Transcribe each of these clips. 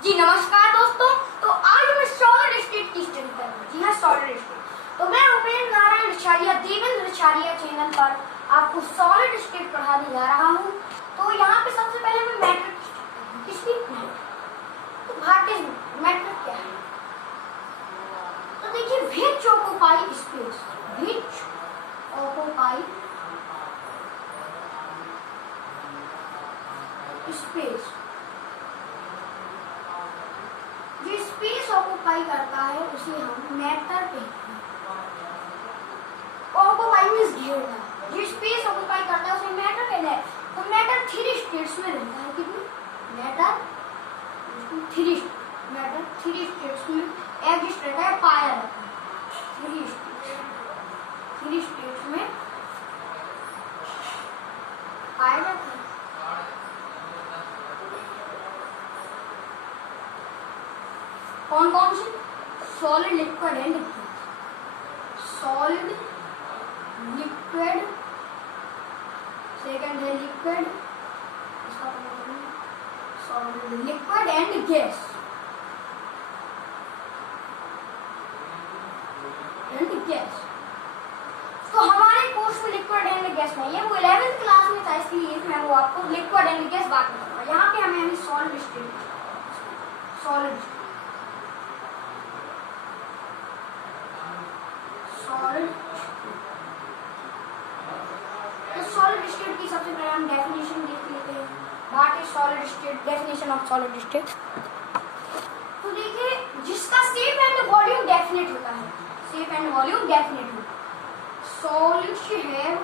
जी नमस्कार दोस्तों। तो आज मैं सॉलिड स्टेट की स्टडी करूंगा। जी हाँ, सॉलिड स्टेट। तो मैं उपेंद्र नारायण रिछारिया देवेंद्र रिछारिया चैनल पर आपको सॉलिड स्टेट पढ़ाने जा रहा हूँ। तो यहाँ पे सबसे पहले मैं मैट्रिक किसकी तो भारतीय मैट्रिक क्या है। तो देखिए, which occupy space, which occupy space, जो स्पेस ऑक्युपाई करता है उसे हम मैटर कहते हैं। ऑक्युपाई मींस घेरना। जो स्पेस ऑक्युपाई करता है उसे मैटर कहते हैं। तो मैटर 3 स्टेट्स में रहता है। कितनी मैटर 3 स्टेट्स में एग्जिस्ट रहता है, पाया जाता है। 3 स्टेट्स में पाया जाता है। कौन कौन से? Solid, liquid and solid, liquid, second है लिक्विड, इसका सॉलिड, लिक्विड एंड गैस, तो हमारे कोर्स में लिक्विड एंड गैस नहीं है, वो 11th क्लास में था, इसलिए मैं वो आपको लिक्विड एंड गैस बात करूंगा। यहाँ पे हमें अभी solid state, solid solid state की सबसे पहले हम डेफिनेशन देख लेते हैं। What is solid state, definition of solid state. तो देखिए, जिसका शेप एंड वॉल्यूम डेफिनेट होता है, शेप एंड वॉल्यूम डेफिनेट होता है। Solids have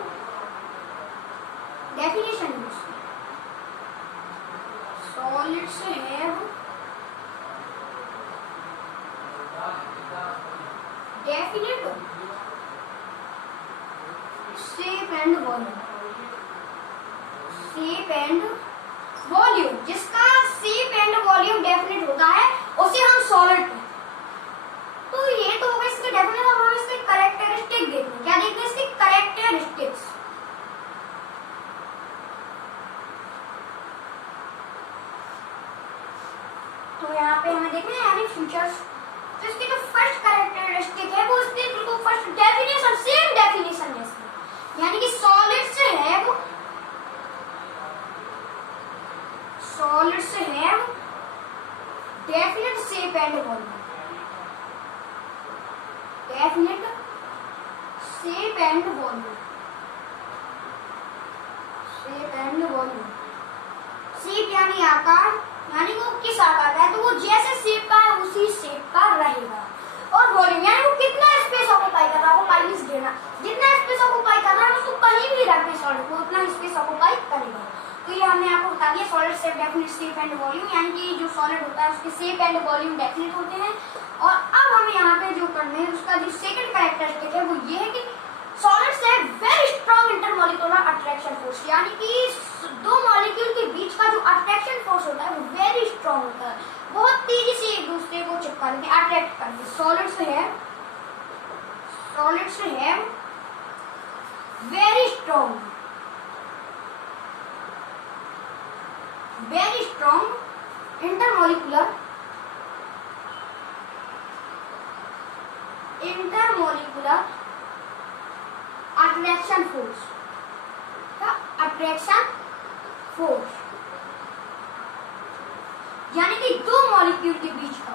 definition, solids have definite shape and volume, shape and volume. जिसका शेप एंड वॉल्यूम डेफिनेट होता है उसे हम सॉलिड कहते हैं। तो ये तो होगा इसके डेफिनेशन। अब हम इसके कैरेक्टरिस्टिक देखते हैं। क्या देखते हैं? इसके कैरेक्टरिस्टिक्स। तो यहाँ पे हमें देखना है यानी फीचर्स। तो इसकी जो फर्स्ट कैरेक्टरिस्टिक है वो इसकी बिल्कुल फर्स्ट डेफिनेशन, सेम डेफिनेशन है इसकी, यानी कि सॉलिड्स है वो solids have definite shape and volume, definite shape and volume, shape and volume. Shape यानी आकार, यानी वो किस आकार का है, तो वो जैसे शेप का है उसी शेप का रहेगा। और वॉल्यूम यानी वो कितना स्पेस ऑक्युपाई कर रहा है, ऑक्युपाई मींस घेरना। जितना स्पेस ऑक्युपाई कर रहा है उसको कहीं भी रख दे सॉलिड को, उतना स्पेस ऑक्युपाई करेगा। तो ये हमने आपको बता दिया, solid shape definite shape and volume, यानी कि जो सॉलिड होता है उसके शेप एंड वॉल्यूम डेफिनेट होते हैं। और अब हमें यहाँ पे जो करना है उसका जो सेकंड कैरेक्टरिस्टिक है वो ये है कि solids have very strong intermolecular attraction force, यानी कि दो मॉलिक्यूल के बीच का जो अट्रैक्शन फोर्स होता है वो वेरी स्ट्रांग होता है, बहुत तेजी से एक दूसरे को चिपका देते हैं, अट्रैक्ट करते हैं। Solids have very strong intermolecular attraction force, यानी कि दो मॉलिक्यूल के बीच का,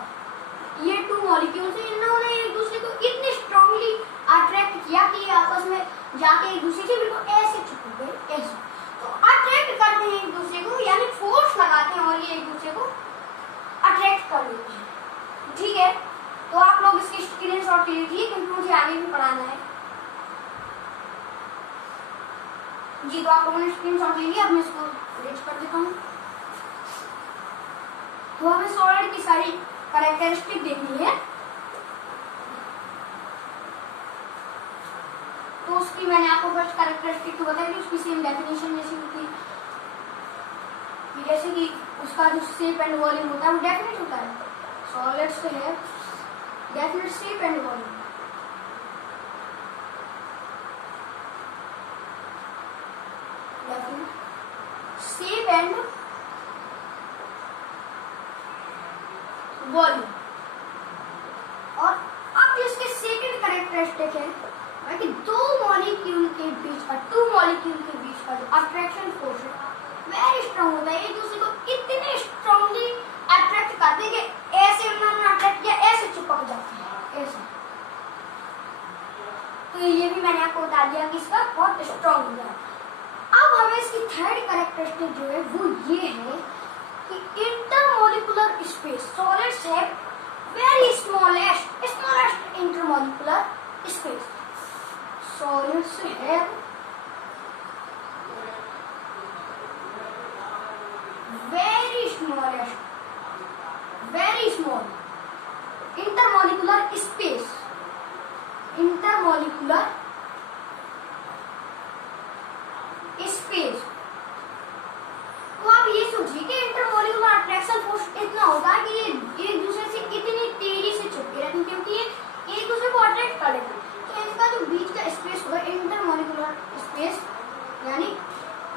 ये 2 मॉलिक्यूल से इन्होंने एक दूसरे को इतने स्ट्रांगली अट्रैक्ट किया कि आपस में जाके एक दूसरे से बिल्कुल ऐसे चिपक गए, ऐसे। तो अट्रैक्ट करते हैं एक दूसरे को, यानी फोर्स लगाते हैं और ये एक दूसरे को अट्रैक्ट कर लेते हैं। ठीक है, तो आप लोग इसकी स्क्रीनशॉट ले लीजिए क्योंकि मुझे आगे भी पढ़ाना है। जी, तो आप लोगों ने स्क्रीनशॉट ले लिया, अब मैं इसको रेज कर देता हूँ। तो हमें सॉलिड की सारी कैरेक्टरिस्टिक देखनी है। तो उसकी मैंने आपको फर्स्ट कैरेक्टरिस्टिक तो बताई थी, उसकी सेम डेफिनेशन जैसी होती है, जैसे कि उसका जो शेप एंड वॉल्यूम होता है वो डेफिनेट होता है। सॉलिड्स है definite shape and volume, definite shape and volume. और अब इसके सेकंड कैरेक्टरिस्टिक है कि टू मॉलिक्यूल के बीच का जो अट्रैक्शन फोर्स है वेरी स्ट्रांग होता है, एक दूसरे को इतने स्ट्रांगली अट्रैक्ट करते हैं कि ऐसे उन्होंने अट्रैक्ट किया ऐसे चिपक जाते हैं ऐसे। तो ये भी मैंने आपको बता दिया कि इसका बहुत स्ट्रांग होता है। अब हमें इसकी थर्ड कैरेक्टरिस्टिक जो है वो ये है कि intermolecular space, solids have very smallest intermolecular space. Solids have very small intermolecular space, तो आप ये सोचिए कि इंटरमॉलिक्यूलर अट्रैक्शन फोर्स इतना होगा कि ये एक दूसरे से इतनी तेजी से चिपके रहते हैं क्योंकि ये एक दूसरे को अट्रैक्ट कर लेते हैं। तो इनका जो बीच का स्पेस होगा इंटरमॉलिक्यूलर स्पेस, यानी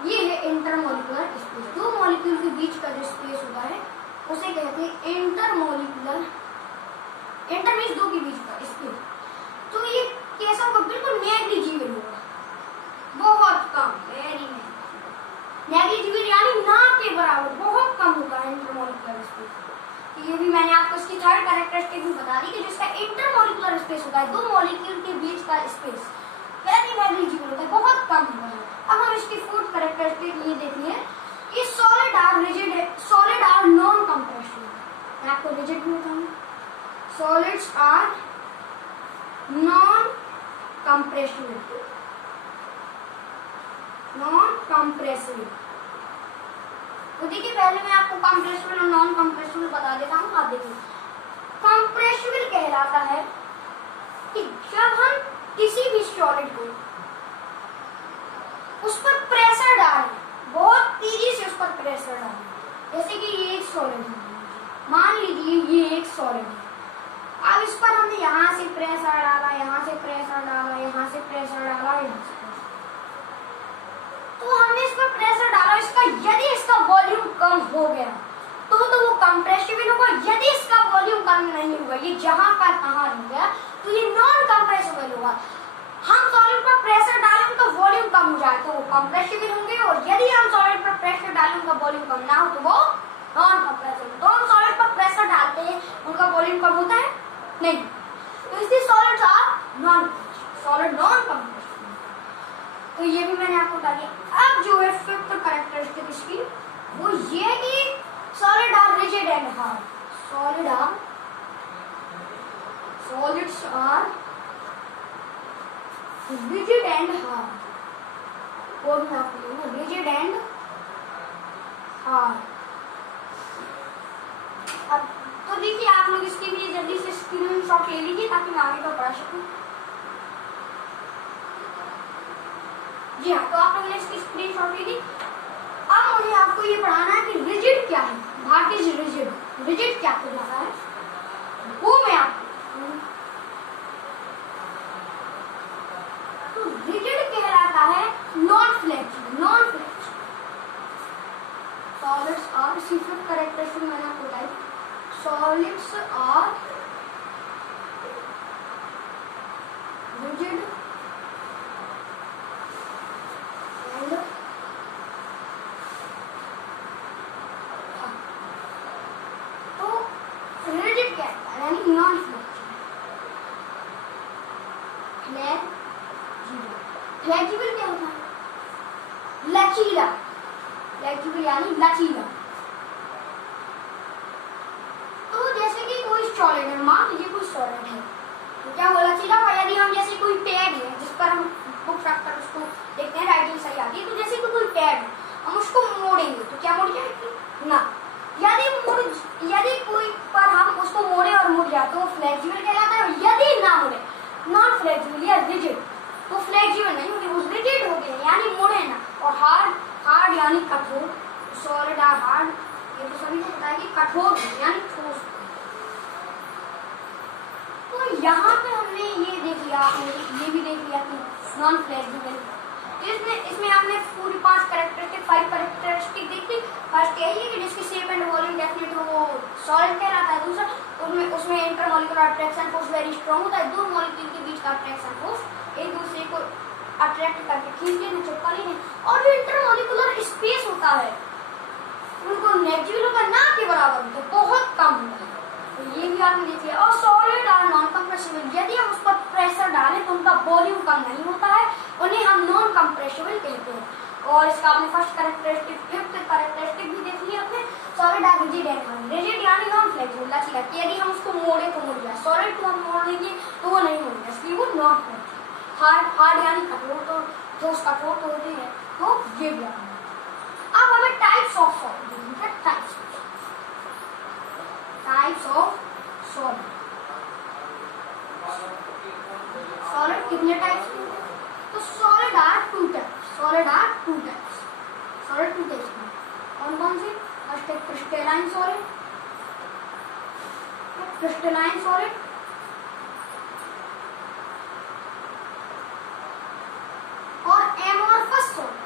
ये है इंटरमॉलिक्यूलर स्पेस। दो मॉलिक्यूल के बीच का जो स्पेस होता है उसे कहते हैं इंटरमॉलिक्यूलर। इंटर मींस दो के बीच का स्पेस। तो ये कैसा होगा? बिल्कुल नेग्लिजिबल होगा, बहुत कम, वेरी नेग्लिजिबल, यानी ना के बराबर, बहुत कम होगा इंटरमॉलिक्यूलर स्पेस। ये भी मैंने आपको इसकी थर्ड कैरेक्टरिस्टिक भी बता दी कि जिसका इंटरमॉलिक्यूलर स्पेस होता है, दो मॉलिक्यूल के बीच का स्पेस वेरी नेग्लिजिबल होता है, बहुत कम होता है। अब हम इसकी फोर्थ कैरेक्टरिस्टिक ये देखिए कि सॉलिड आर रिजिड है, सॉलिड आर नॉन कंप्रेसिबल। मैं आपको रिजिड भी बताऊंगा। सॉलिड्स आर नॉन कंप्रेसिबल, तो देखिए पहले मैं आपको कंप्रेसिबल और नॉन कंप्रेसिबल बता देता हूँ। आप देखिए कंप्रेसिबल कहलाता है कि जब हम किसी भी सॉलिड को उस पर प्रेशर डालें, बहुत तेजी से उस पर प्रेशर डालें, जैसे कि ये एक सॉलिड है, मान लीजिए ये एक सॉलिड है। अब इस पर हमने यहाँ से प्रेशर डाला, यहाँ से प्रेशर डाला, यहाँ से प्रेशर डाला, यहाँ से तो हमने इस पर प्रेशर डाला, इसका यदि इसका वॉल्यूम कम हो गया तो वो कंप्रेसिबल होगा। यदि इसका वॉल्यूम कम नहीं हुआ, ये जहां का तहां रह गया, तो ये नॉन कंप्रेसिबल होगा। हम सॉलिड पर प्रेशर डालें उनका वॉल्यूम कम हो जाए तो वो कंप्रेसिबल होंगे, और यदि हम सॉलिड पर प्रेशर डालें उनका वॉल्यूम कम ना हो तो वो नॉन कंप्रेसिबल। तो हम सॉलिड पर प्रेशर डालते हैं, उनका वॉल्यूम कम होता है नहीं, तो इसलिए सॉलिड्स आर नॉन कंप्रेसिबल। तो ये भी मैंने आपको बता दिया। अब जो है फिफ्थ कैरेक्टरिस्टिक इसकी वो ये है कि solid are rigid and hard. Solids are rigid and hard, वो भी आपको रिजिड एंड हार्ड। अब तो देखिए आप लोग इसके लिए जल्दी से स्क्रीनशॉट ले लीजिए ताकि मैं आगे को पढ़ा सकूं। जी हाँ, तो आप लोगों ने इसकी स्क्रीनशॉट ले ली। अब मुझे आपको ये पढ़ाना है कि रिजिड क्या है, व्हाट इज रिजिड क्या कहलाता है, वो मैं आपको। तो रिजिड कहलाता है नॉन फ्लेक्सिबल। सॉलिड्स आर, इसी फिफ्थ कैरेक्टरिस्टिक मैंने आपको बताई, सॉलिड्स आर रिजिड फ्लेक्सिबल क्या होता है? लचीला, फ्लेक्सिबल यानी लचीला। तो जैसे कि कोई सॉलिड है, मान लीजिए कोई सॉलिड है, तो क्या वो लचीला होगा? यदि हम जैसे कोई पैड है जिस पर हम बुक रखकर उसको देखते हैं राइटिंग सही आती है, तो जैसे कि कोई पैड है हम उसको मोड़ेंगे तो क्या मुड़ जाएगी? ना। यदि कोई पर हम उसको मोड़े और मुड़ जाए तो वो फ्लेक्सिबल कहलाता है, और यदि ना मुड़े, नॉन फ्लेक्सिबल या रिजिड, तो फ्लेक्सिबल नहीं होते, वो रिजिड होते हैं यानी मुड़े ना। और हार्ड यानी कठोर, सॉलिड और हार्ड ये तो सभी को पता है कि कठोर यानी ठोस। तो यहाँ पे हमने ये देख लिया, आपने ये भी देख लिया कि नॉन फ्लेक्सिबल। इसमें हमने पूरी 5 कैरेक्टरिस्टिक 5 कैरेक्टरिस्टिक देखी। फर्स्ट यही है कि जिसकी शेप एंड वॉल्यूम डेफिनेट हो वो सॉलिड कहलाता है। दूसरा उसमें intermolecular attraction force very strong होता है। दो मॉलिक्यूल के बीच का अट्रैक्शन फोर्स एक दूसरे को अट्रैक्ट करके खींच लेना, चिपका लेना। और जो इंटरमॉलिक्यूलर स्पेस होता है उनको नेगेटिव का ना के बराबर होता है, बहुत कम होता है। तो ये भी आपने देखिए। और सॉलिड और नॉन कंप्रेसिबल, यदि हम उस पर प्रेशर डालें तो उनका वॉल्यूम कम नहीं होता है, उन्हें हम नॉन कंप्रेसिबल कहते हैं। और इसका आपने फर्स्ट कैरेक्टरिस्टिक, फिफ्थ कैरेक्टरिस्टिक भी देख लिया आपने। सॉलिड और रिजिड है, रिजिड यानी नॉन फ्लेक्सिबल, लचीला। यदि हम उसको मोड़े तो मुड़ जाए, सॉलिड को हम मोड़ लेंगे तो वो नहीं मुड़ेगा, इसलिए वो नॉन फ्लेक्सिबल। हार्ड यानी कठोर, तो ठोस कठोर तो होते हैं, तो ये भी आपने। अब हमें टाइप्स ऑफ सॉलिड देखिए, टाइप्स ऑफ सॉलिड। सॉलिड कितने टाइप्स के हैं? तो solid are two types, solid are two types, solid two types में कौन कौन से? फर्स्ट है क्रिस्टलाइन सॉलिड, क्रिस्टलाइन सॉलिड, और amorphous solid,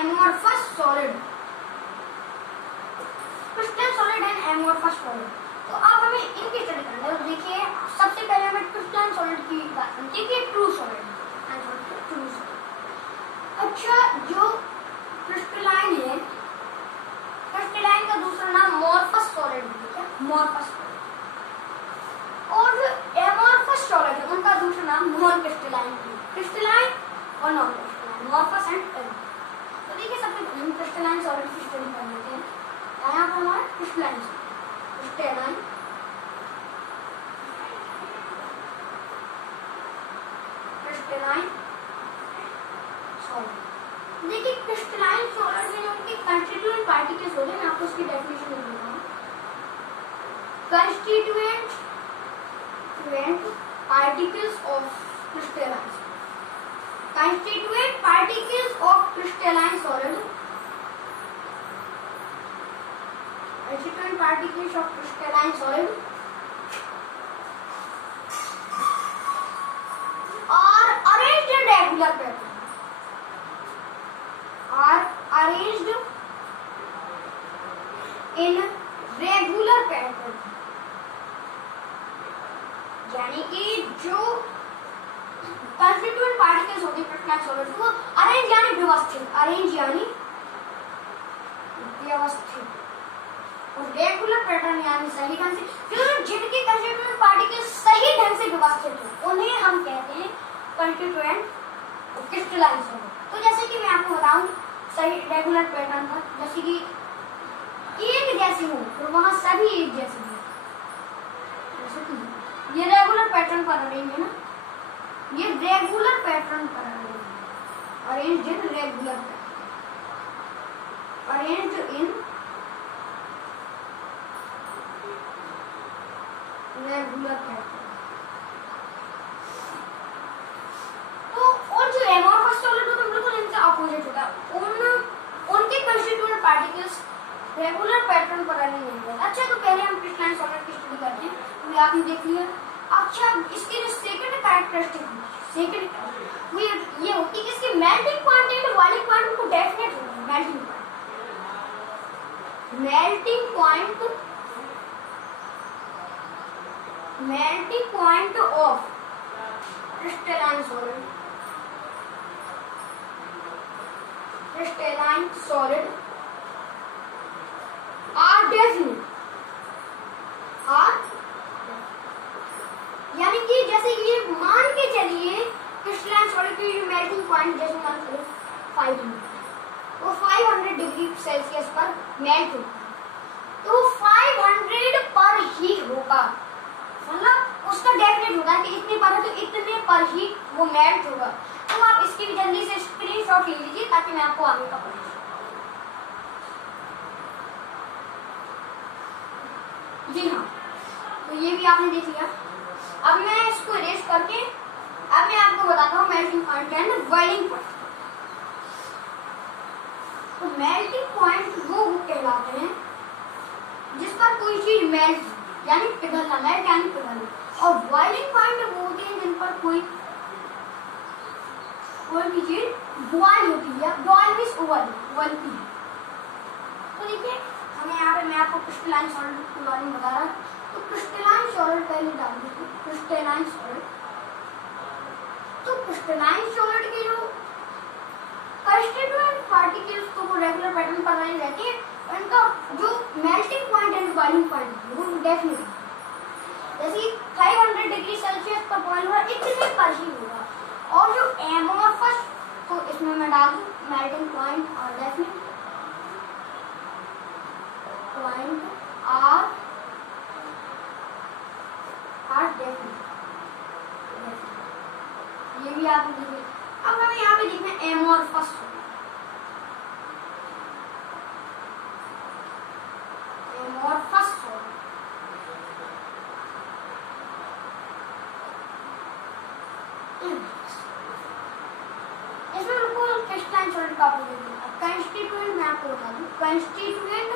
amorphous solid, crystal solid and amorphous solid. तो अब हमें इनकी स्टडी करना है। देखिए सबसे पहले हमें क्रिस्टलाइन सॉलिड की बात करनी है कि ट्रू सॉलिड, ट्रू सॉलिड। अच्छा, जो क्रिस्टलाइन है, क्रिस्टलाइन का दूसरा नाम मोर्फस सॉलिड है, क्या? मोर्फस सॉलिड। और जो एमोर्फस सॉलिड है उनका दूसरा नाम नॉन क्रिस्टलाइन है, क्रिस्टलाइन और नॉन क्रिस्टलाइन, मोर्फस एंड एमोर्फस। तो देखिए सबसे पहले हम क्रिस्टलाइन सॉलिड की स्टडी कर लेते हैं। यहाँ पर हमारा क्रिस्टलाइन क्रिस्टलाइन क्रिस्टलाइन सॉलिड। देखिए क्रिस्टलाइन सॉलिड में उनके कंस्टिट्यूएंट पार्टिकल्स होते हैं, मैं आपको उसकी डेफिनेशन दे रहा हूँ। Constituent particles of crystalline, constituent particles of crystalline solid, constituent particles of crystalline solid are arranged in regular pattern, are arranged in regular pattern। यानी कि जो constituent particles होते हैं crystalline solid वो अरेंज यानी व्यवस्थित, अरेंज यानी व्यवस्थित, और रेगुलर पैटर्न यानी सही ढंग से। जो जिनके कंस्टिट्यूएंट पार्टिकल्स सही ढंग से व्यवस्थित हो उन्हें हम कहते हैं कंस्टिट्यूएंट क्रिस्टलाइन सॉलिड। तो जैसे कि मैं आपको बताऊं सही रेगुलर पैटर्न पर, जैसे कि एक जैसी हो और वहां सभी एक जैसे हो, जैसे कि ये रेगुलर पैटर्न पर अरेंज है ना, ये रेगुलर पैटर्न पर arrange in regular, arrange in regular pattern. तो और जो एमोर्फस सॉलिड होता है बिल्कुल इनका अपोजिट होता है, उनके कंस्टिट्यूएंट पार्टिकल्स रेगुलर पैटर्न पर अरेंज नहीं होते। अच्छा, तो पहले हम क्रिस्टलाइन सॉलिड की स्टडी करते हैं, तो आपने देख लिया। अच्छा, इसकी जो सेकंड कैरेक्टरिस्टिक, सेकंड वो ये होती है कि इसकी melting point and boiling point को डेफिनेट होता है। Melting point, melting point of crystalline solid are definite, यानी कि जैसे ये मान के चलिए क्रिस्टलाइन सॉलिड की मेल्टिंग पॉइंट जैसे मान लो 500, वो 500 डिग्री सेल्सियस पर मेल्ट होगा, तो 500 पर ही होगा, मतलब उसका डेफिनेट होगा कि इतने पर है तो इतने पर ही वो मेल्ट होगा। तो आप इसकी भी जल्दी से स्क्रीनशॉट ले लीजिए ताकि मैं आपको आगे का पता। जी हाँ, तो ये भी आपने देख लिया। अब मैं इसको इरेज करके अब मैं आपको बताता हूँ melting point and boiling point. तो मेल्टिंग पॉइंट वो कहलाते हैं जिस पर कोई चीज मेल्ट यानी पिघलना, मेल्ट यानी पिघलना, और बॉइलिंग पॉइंट वो होते हैं जिन पर कोई भी चीज बॉइल होती है, बॉइल मींस उबलती है। तो देखिए हमें यहाँ पे मैं आपको क्रिस्टलाइन सॉलिड के बारे में बता रहा हूँ। तो क्रिस्टलाइन सॉलिड पहले डाल दीजिए, क्रिस्टलाइन सॉलिड। तो क्रिस्टलाइन सॉलिड के जो कंस्टिट्यूएंट पार्टिकल्स तो वो रेगुलर पैटर्न पर नहीं रहते हैं, उनका जो melting point and boiling point वो डेफिनेटली जैसे 500 डिग्री सेल्सियस पर बॉइल हुआ इतने पर ही होगा। और जो एमोर्फस तो इसमें मैं डाल दूँ मेल्टिंग पॉइंट और डेफिनेट पॉइंट आर डेफिनेट, ये भी आप देखिए। अब हमें यहाँ पे लिखना है एमोर्फस, एमोर्फस इसमें बिल्कुल क्रिस्टलाइन सॉलिड का कंस्टिट्यूएंट मैं आपको बता दूं, constituent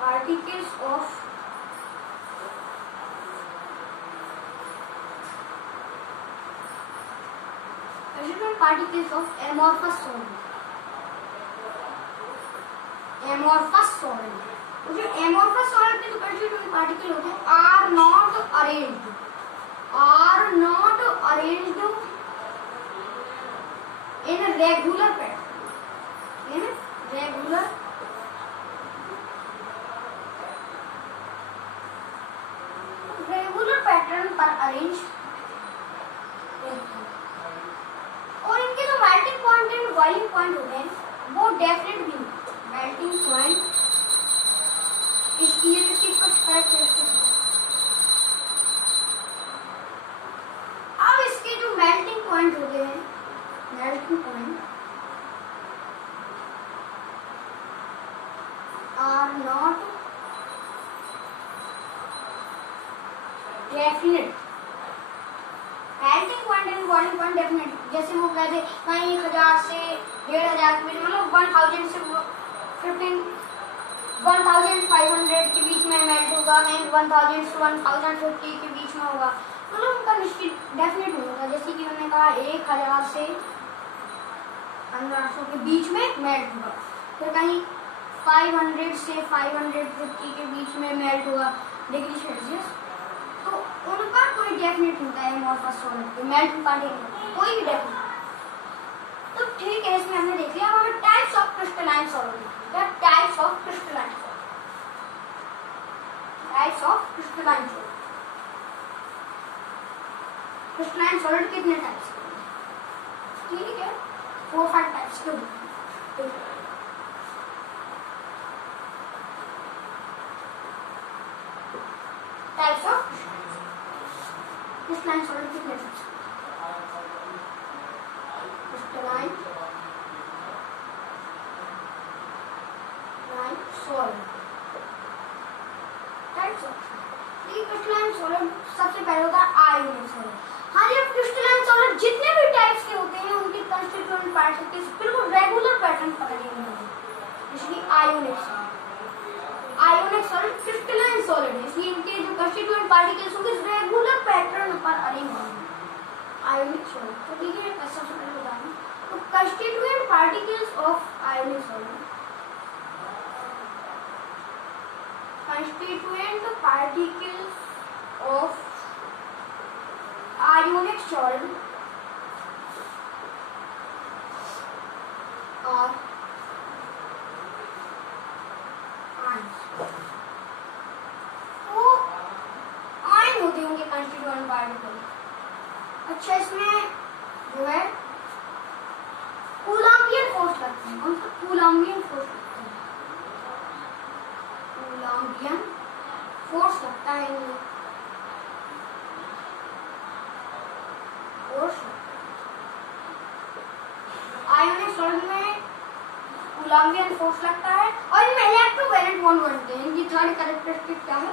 particles of particles of amorphous solid, amorphous solid। तो जो amorphous solid के जो constituent particle होते हैं are not arranged in a regular pattern, in regular pattern पर अरेंज, और इनके जो melting point and boiling point होते हैं वो डेफिनेट भी मेल्टिंग पॉइंट इसकी कुछ कैरेक्टरिस्टिक्स हैं। अब इसके जो मेल्टिंग पॉइंट होते हैं, melting point are not definite, melting point and boiling point definite. जैसे वो कहते कहीं 1000 से 1500 के बीच, मतलब 1000 से 1500 के बीच में मेल्ट होगा, कहीं 1000 से 1050 के बीच में होगा, मतलब उनका निश्चित डेफिनेट होगा। जैसे कि उन्होंने कहा 1000 से 1500 के बीच में मेल्ट होगा, फिर कहीं 500 से 550 के बीच में मेल्ट होगा डिग्री सेल्सियस। तो उनका कोई डेफिनेट होता है एमोर्फस सॉलिड के मेल्टिंग पॉइंट कोई भी डेफिनेट। तो ठीक है, इसमें हमने देख लिया। अब हमें types of crystalline solid, types of crystalline solid, types of crystalline solid. Crystalline solid कितने टाइप्स के? ठीक है, 4-5 टाइप्स के होते हैं। टाइप्स ऑफ क्रिस्टलाइन सॉलिड कितने types? Crystalline solid types of crystalline solid. सबसे पहले होता है आयोनिक सॉलिड। हाँ, ये क्रिस्टलाइन सॉलिड जितने भी टाइप्स के होते हैं उनके कंस्टिट्यूएंट पार्टिकल्स बिल्कुल रेगुलर पैटर्न पकड़े हुए होते हैं, इसलिए ionic solid. Ionic solid crystalline solid है, इसलिए इनके जो कंस्टिट्यूएंट पार्टिकल्स होंगे रेगुलर पैटर्न पर अरेंज होंगे। आयोनिक सॉलिड तो देखिए कैसा सॉलिड बता दूं। तो constituent particles of ionic solid, constituent particles of ionic solid are ions। वो आयन होते होंगे कंस्टिट्यूएंट पार्टिकल। अच्छा, इसमें जो है कूलम्बियन फोर्स लगते हैं। कौन सा? कूलम्बियन फोर्स लगते हैं, कूलम्बियन फोर्स लगता है इनमें। आयोनिक सॉलिड में कूलम्बियन फोर्स लगता है और इनमें इलेक्ट्रोवैलेंट बॉन्ड बनते हैं। इनकी थर्ड कैरेक्टरिस्टिक क्या है?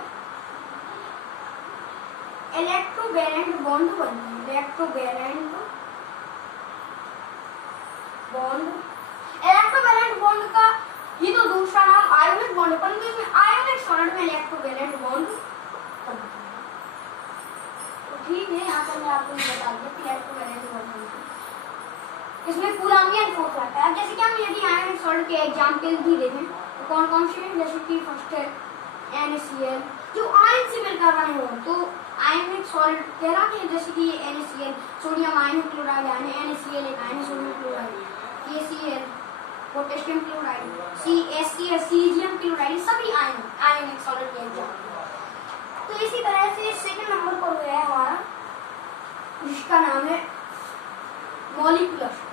इलेक्ट्रोवैलेंट बॉन्ड बनते हैं, इलेक्ट्रोवैलेंट बॉन्ड। इलेक्ट्रोवैलेंट बॉन्ड का ही तो दूसरा नाम आयोनिक बॉन्ड है, परंतु इसमें आयोनिक सॉलिड में इलेक्ट्रोवैलेंट बॉन्ड। तो ठीक है, यहाँ पर मैं आपको बता दूं कि इलेक्ट्रोवैलेंट बॉन्ड इसमें कूलाम्बियन फोर्स रहता है। जैसे कि हम यदि आयोनिक सॉलिड के एग्जाम्पल भी देखें तो कौन कौन से हैं, जैसे कि फर्स्ट है NaCl, जो आयन से मिलकर बने हो तो आयोनिक सॉलिड कहलाते हैं। जैसे कि ये NaCl सोडियम आयन क्लोराइड है, NaCl एक ion sodium chloride, KCl potassium chloride, CaCl caesium chloride, सभी आयोनिक सॉलिड के एग्जाम्पल। तो इसी तरह से सेकंड नंबर पर है हमारा, जिसका नाम है मॉलिक्यूलर सॉलिड।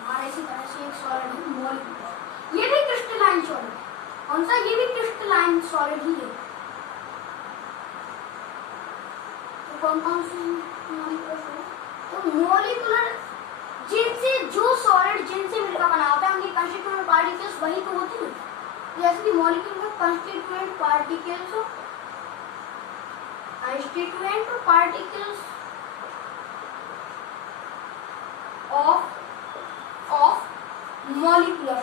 हमारा इसी तरह से एक सॉलिड है मॉलिक्यूलर। ये भी क्रिस्टलाइन सॉलिड है। कौन सा? ये भी क्रिस्टलाइन सॉलिड ही है। तो कौन कौन से मॉलिक्यूलर सॉलिड? तो मॉलिक्यूलर जिनसे जो सॉलिड जिनसे मिलकर बना होता है उनके कंस्टिट्यूएंट पार्टिकल्स वही तो होते हैं। जैसे कि मॉलिक्यूल में constituent particles of molecular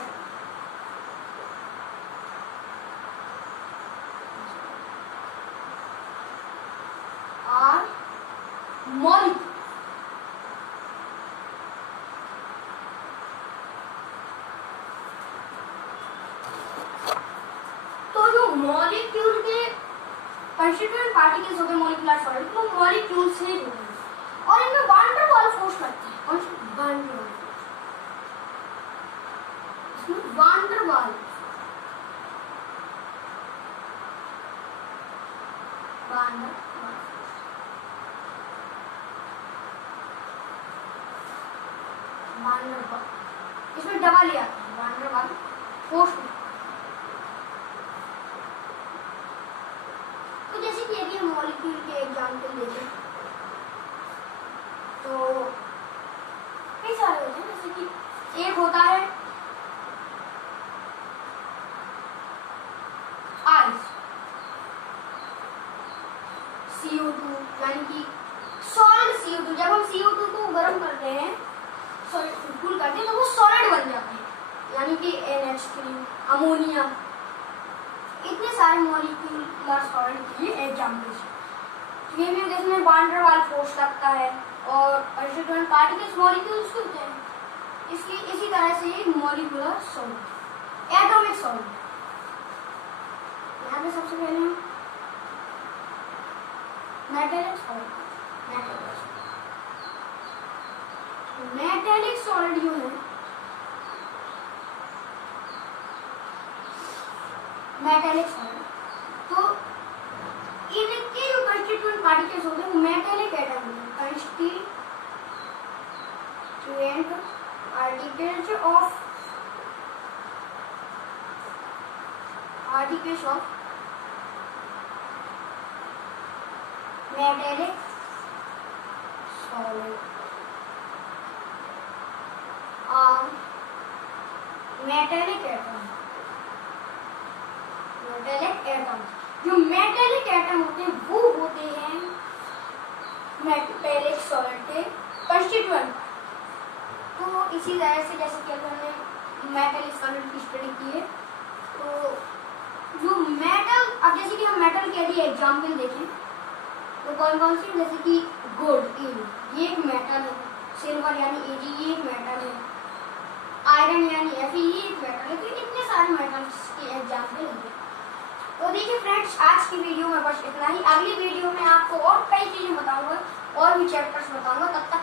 are molecule. तो जो मॉलिक्यूल के कंस्टिट्यूएंट पार्टिकल्स होते हैं मॉलिक्यूलर सॉलिड, वो मॉलिक्यूल से जुड़े हैं और इनमें वान डर वाल फोर्स लगती है। कौन सी? वान डर वाल। इसमें वान डर वाल इसमें डबल लिया वान डर वाल फोर्स। तो जैसे कि यदि हम मॉलिक्यूल के एग्जाम्पल देखें तो कई सारे होते हैं। जैसे कि एक होता है आइस, CO2, यानी कि सॉलिड CO2। जब हम CO2 को गर्म करते हैं, कूल करते हैं, तो वो सॉलिड बन जाते हैं, यानी कि NH3, अमोनिया, इतने सारे मॉलिक्यूलर सॉलिड के एग्जाम्पल्स। ये भी जिसमें वान डर वाल फोर्स लगता है और कंस्टिट्यूएंट पार्टिकल्स मॉलिक्यूल्स होते हैं। इसलिए इसी तरह से मॉलिक्यूलर सॉलिड, एटॉमिक सॉलिड। यहाँ पे सबसे पहले मेटालिक सॉलिड। मेटालिक सॉलिड जो है, मेटालिक सॉलिड, तो इनके जो कंस्टिट्यूएंट पार्टिकल्स होते हैं वो मेटालिक एटम होते हैं। Constituent particles of metallic solid are metallic atom. जो मेटालिक एटम होते हैं वो होते हैं मेटालिक सॉलिड के कंस्टिट्यूएंट। तो इसी तरह से जैसे कि अगर हमने मेटालिक सॉलिड की स्टडी की है, तो जो मेटल, अब जैसे कि हम मेटल के लिए एग्जाम्पल देखें तो कौन कौन सी, जैसे कि गोल्ड, ये एक मेटल है, सिल्वर यानी Ag ये एक मेटल है, आयरन यानी Fe ये एक मेटल है। तो इतने सारे मेटल्स के एग्जाम्पल होंगे। तो देखिए फ्रेंड्स, आज की वीडियो में बस इतना ही। अगली वीडियो में आपको और कई चीजें बताऊंगा और भी चैप्टर्स बताऊंगा। तब तक